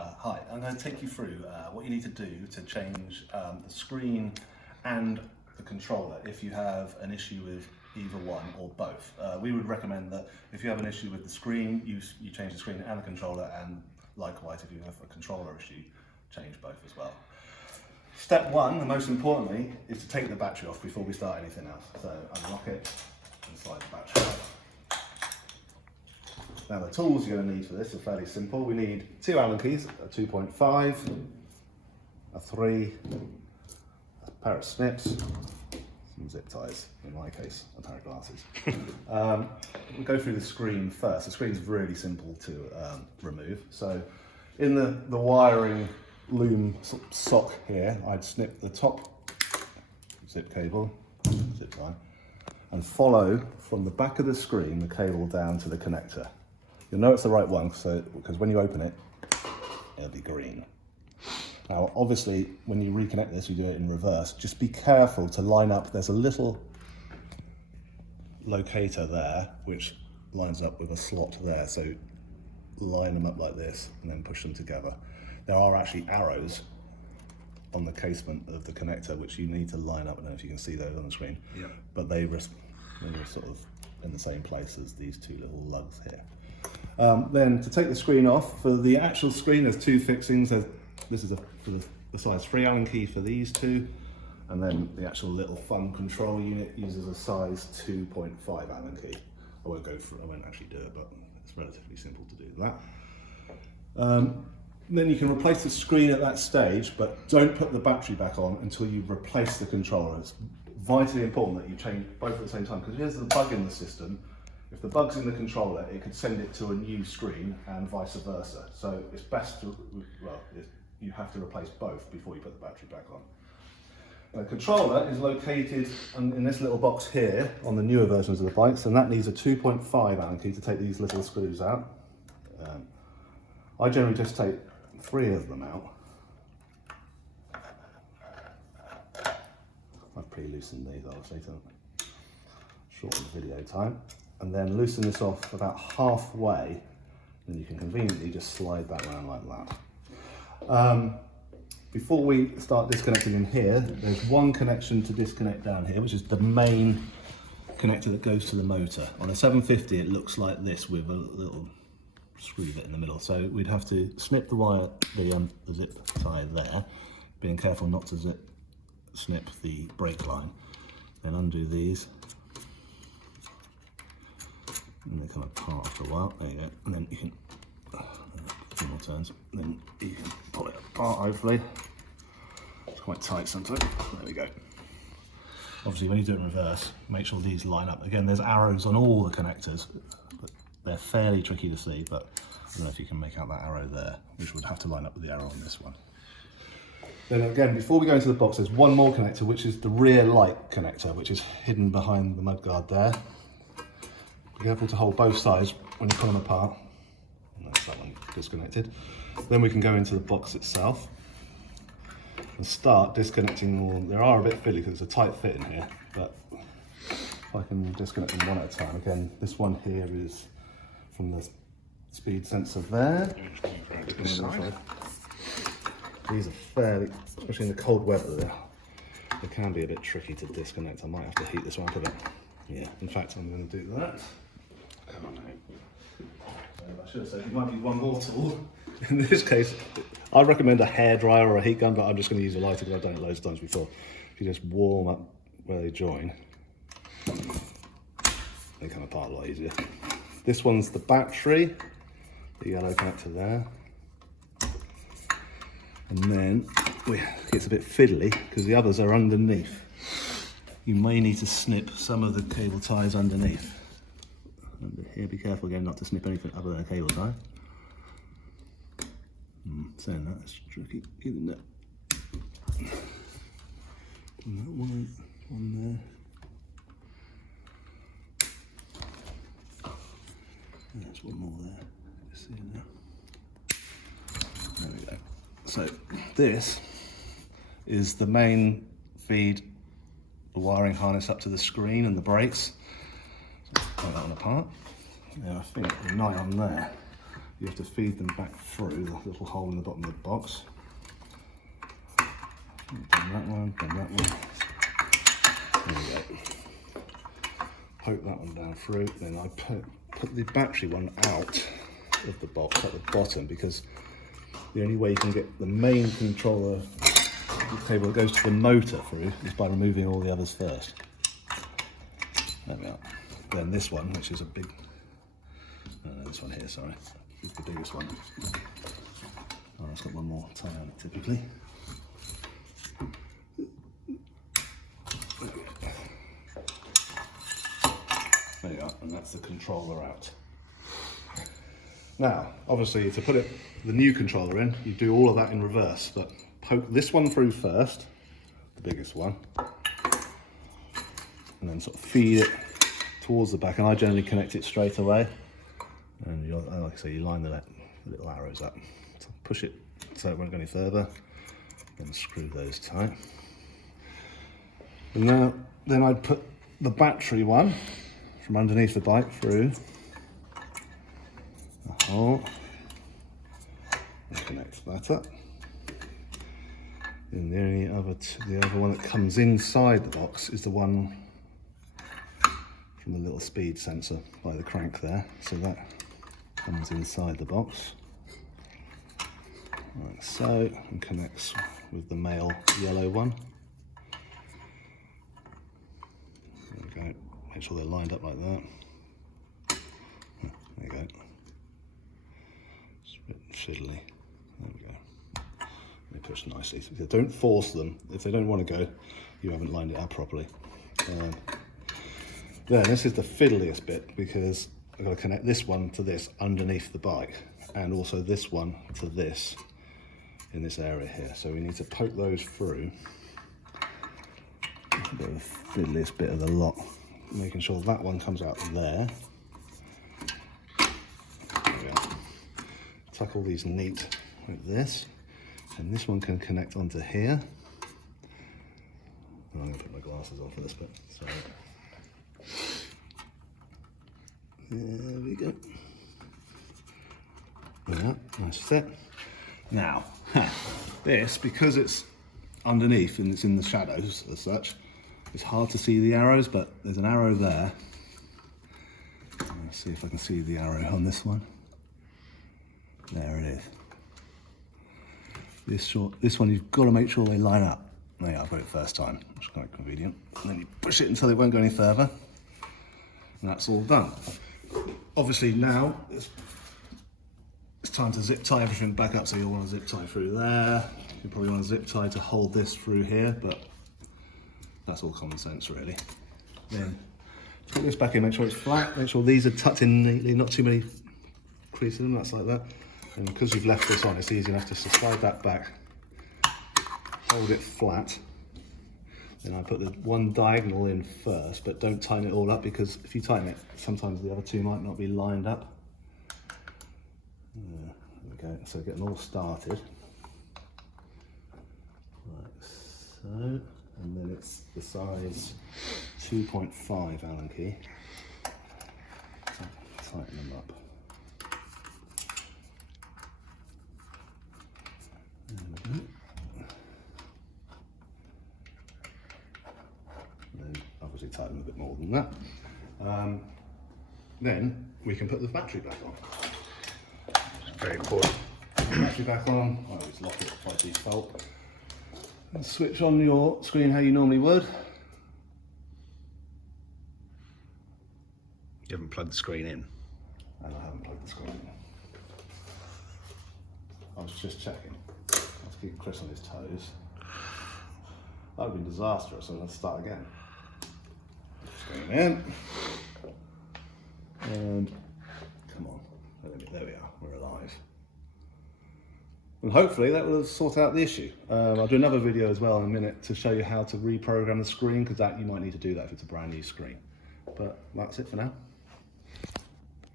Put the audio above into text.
Hi, I'm going to take you through what you need to do to change the screen and the controller if you have an issue with either one or both. We would recommend that if you have an issue with the screen, you change the screen and the controller, and likewise if you have a controller issue, change both as well. Step one, and most importantly, is to take the battery off before we start anything else. So unlock it and slide the battery off. Now the tools you're going to need for this are fairly simple. We need 2 Allen keys, a 2.5, a 3, a pair of snips, some zip ties, in my case, a pair of glasses. We'll go through the screen first. The screen's really simple to remove. So in the wiring loom sock here, I'd snip the top zip cable, zip tie, and follow from the back of the screen the cable down to the connector. You'll know it's the right one because when you open it, it'll be green. Now, obviously, when you reconnect this, you do it in reverse. Just be careful to line up. There's a little locator there, which lines up with a slot there. So line them up like this and then push them together. There are actually arrows on the casement of the connector, which you need to line up. I don't know if you can see those on the screen, yep. But they're sort of in the same place as these two little lugs here. Then to take the screen off, for the actual screen there's 2 fixings. This is for the size 3 Allen key for these 2, and then the actual little fun control unit uses a size 2.5 Allen key. I won't actually do it, but it's relatively simple to do that. Then you can replace the screen at that stage, but don't put the battery back on until you've replaced the controller. It's vitally important that you change both at the same time, because here's the bug in the system. If the bug's in the controller, it could send it to a new screen and vice versa. So it's best to, you have to replace both before you put the battery back on. The controller is located in this little box here on the newer versions of the bikes, and that needs a 2.5 Allen key to take these little screws out. I generally just take 3 of them out. I've pre-loosened these, obviously, to shorten the video time. And then loosen this off about halfway, and you can conveniently just slide that around like that. Before we start disconnecting in here, there's one connection to disconnect down here, which is the main connector that goes to the motor. On a 750 it looks like this with a little screw bit in the middle. So we'd have to snip the wire, the zip tie there, being careful not to snip the brake line. Then undo these. And they come apart after a while. There you go. And then you can, a few more turns, then you can pull it apart, hopefully. It's quite tight sometimes. There we go. Obviously, when you do it in reverse, make sure these line up. Again, there's arrows on all the connectors, but they're fairly tricky to see, but I don't know if you can make out that arrow there, which would have to line up with the arrow on this one. Then again, before we go into the box, there's one more connector, which is the rear light connector, which is hidden behind the mudguard there. Be careful to hold both sides when you pull them apart. And that's that one disconnected. Then we can go into the box itself and start disconnecting all. They are a bit fiddly because it's a tight fit in here, but if I can disconnect them one at a time. Again, this one here is from the speed sensor there. These are fairly, especially in the cold weather, they can be a bit tricky to disconnect. I might have to heat this one up a bit. Yeah, in fact, I'm going to do that. Come on now. I should have said you might need one more tool. In this case, I'd recommend a hairdryer or a heat gun, but I'm just going to use a lighter because I've done it loads of times before. If you just warm up where they join, they come apart a lot easier. This one's the battery, the yellow connector there. And then it's a bit fiddly because the others are underneath. You may need to snip some of the cable ties underneath. Under here, be careful again not to snip anything other than a cable tie. Saying that, it's tricky, isn't it? And that one there. And there's one more there. Just see it now. There we go. So this is the main feed, the wiring harness up to the screen and the brakes. So take that one apart. Yeah, I think the nut on there you have to feed them back through the little hole in the bottom of the box. Done that one, done that one. There we go. Poke that one down through, then I put the battery one out of the box at the bottom, because the only way you can get the main controller cable that goes to the motor through is by removing all the others first. There we are. Then this one, which is a big, this one here, sorry, is the biggest one. Oh, it's got one more tie on it typically. There you are, and that's the controller out. Now, obviously, to put the new controller in, you do all of that in reverse, but poke this one through first, the biggest one, and then sort of feed it towards the back, and I generally connect it straight away. And like I say, you line the little arrows up. So push it so it won't go any further, then screw those tight. And now, then I'd put the battery one from underneath the bike through the hole and connect that up. And the other one that comes inside the box is the one from the little speed sensor by the crank there. So that comes inside the box, like so, and connects with the male yellow one. There we go. Make sure they're lined up like that. There you go. It's a bit fiddly. There we go. They push nicely. So don't force them. If they don't want to go, you haven't lined it up properly. Then this is the fiddliest bit, because I've got to connect this one to this underneath the bike, and also this one to this in this area here. So we need to poke those through. It's a bit of the fiddliest bit of the lot, making sure that one comes out there. There we go. Tuck all these neat like this, and this one can connect onto here. Oh, I'm going to put my glasses on for this bit. Sorry. There we go. Yeah, nice fit. Now, this, because it's underneath and it's in the shadows as such, it's hard to see the arrows, but there's an arrow there. Let's see if I can see the arrow on this one. There it is. This one you've got to make sure they line up. There you are, I've got it first time, which is quite convenient. And then you push it until it won't go any further. And that's all done. Obviously now it's time to zip tie everything back up, so you'll want to zip tie through there. You probably want to zip tie to hold this through here, but that's all common sense really. Then put this back in, make sure it's flat, make sure these are tucked in neatly, not too many creases in them, that's like that. And because you've left this on, it's easy enough just to slide that back, hold it flat. Then I put the one diagonal in first, but don't tighten it all up, because if you tighten it, sometimes the other two might not be lined up. There we go, so get them all started. Like so, and then it's the size 2.5 Allen key. So tighten them up. There we go. Obviously tighten a bit more than that. Then we can put the battery back on. Very important. Put the battery back on. I always lock it by default. And switch on your screen how you normally would. You haven't plugged the screen in? And I haven't plugged the screen in. I was just checking. Let's keep Chris on his toes. That would have been disastrous, so let's start again. Screen in. And come on. There we are, we're alive. And hopefully that will sort out the issue. I'll do another video as well in a minute to show you how to reprogram the screen, because you might need to do that if it's a brand new screen. But that's it for now.